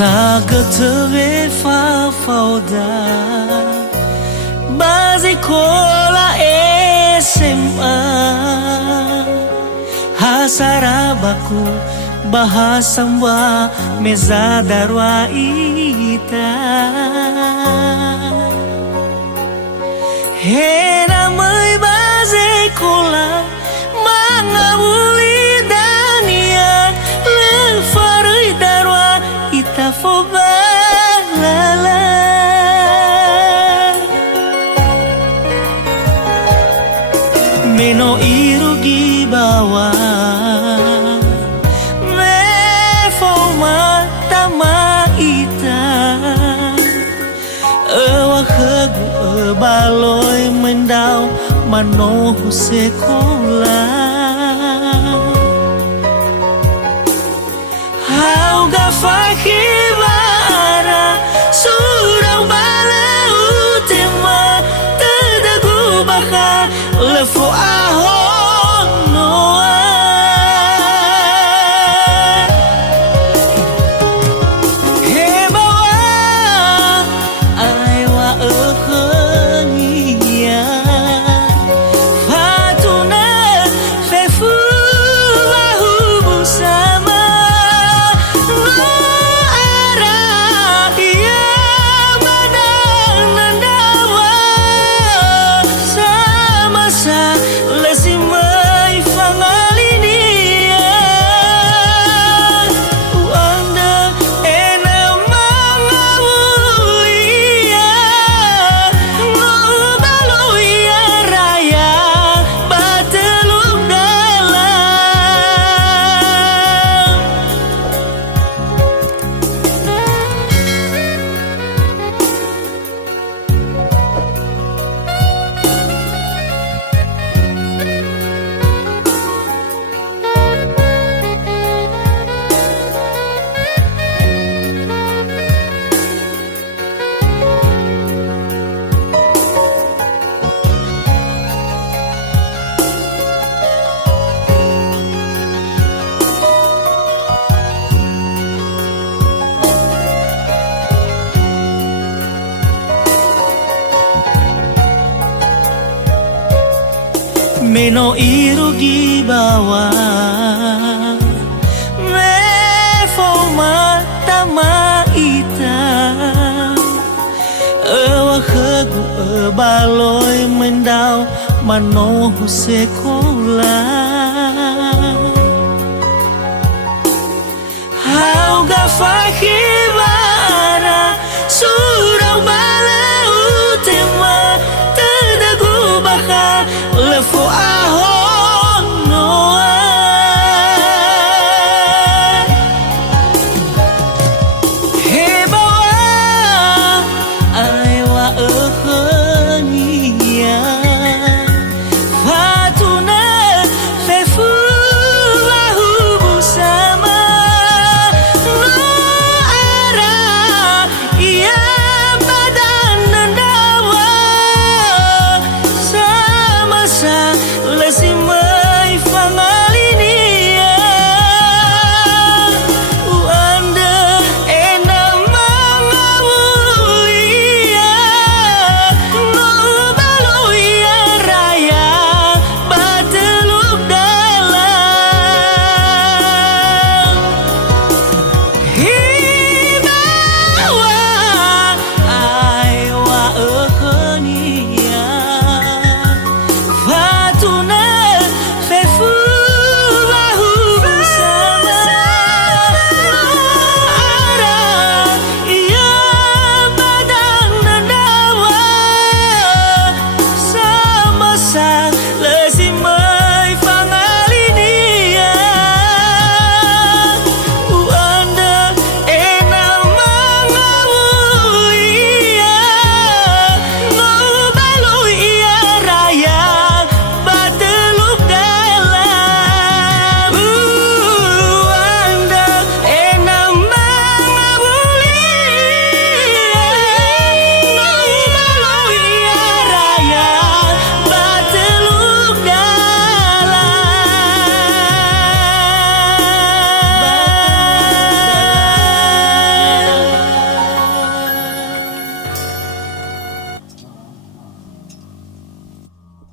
Sagateve fa fauda Bazi kola SMA Hasarabaku bahasamba meza darwa ita Hena mai bazi kola mangabuli dania lefarui darwa ita fobalala Meno irugi bawa Me forma tama ita Ewa hegu baloi mendau manohu sekolah Hauga fakibara surau balau tema tedagu baka lefu ahon noa Hebawa aiwa ekengia Fatuna fefu lahu bersama Arah yang badan nandawa Sama-sa lesimai fangalinia Wanda ena mangawulia Ngobaluia raya bateluk dalam Meno irugi bawa Me forma tama ita Ewa hegu baloi mendau manohu sekolah